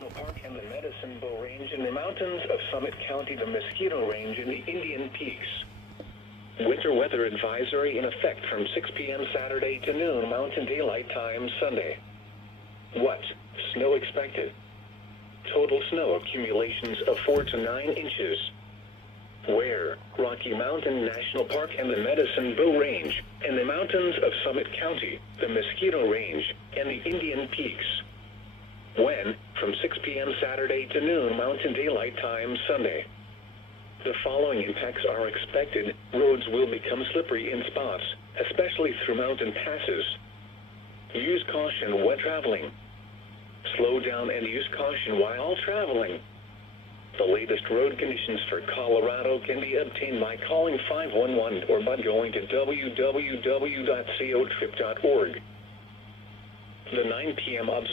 National Park and the Medicine Bow Range in the mountains of Summit County, the Mosquito Range in the Indian Peaks. Winter weather advisory in effect from 6 p.m. Saturday to noon Mountain Daylight Time Sunday. What? Snow expected. Total snow accumulations of 4 to 9 inches. Where? Rocky Mountain National Park and the Medicine Bow Range, and the mountains of Summit County, the Mosquito Range, and the Indian Peaks. When? From 6 p.m. Saturday to noon Mountain Daylight Time Sunday. The following impacts are expected. Roads will become slippery in spots, especially through mountain passes. Use caution when traveling. Slow down and use caution while traveling. The latest road conditions for Colorado can be obtained by calling 511 or by going to www.cotrip.org. The 9 p.m. observation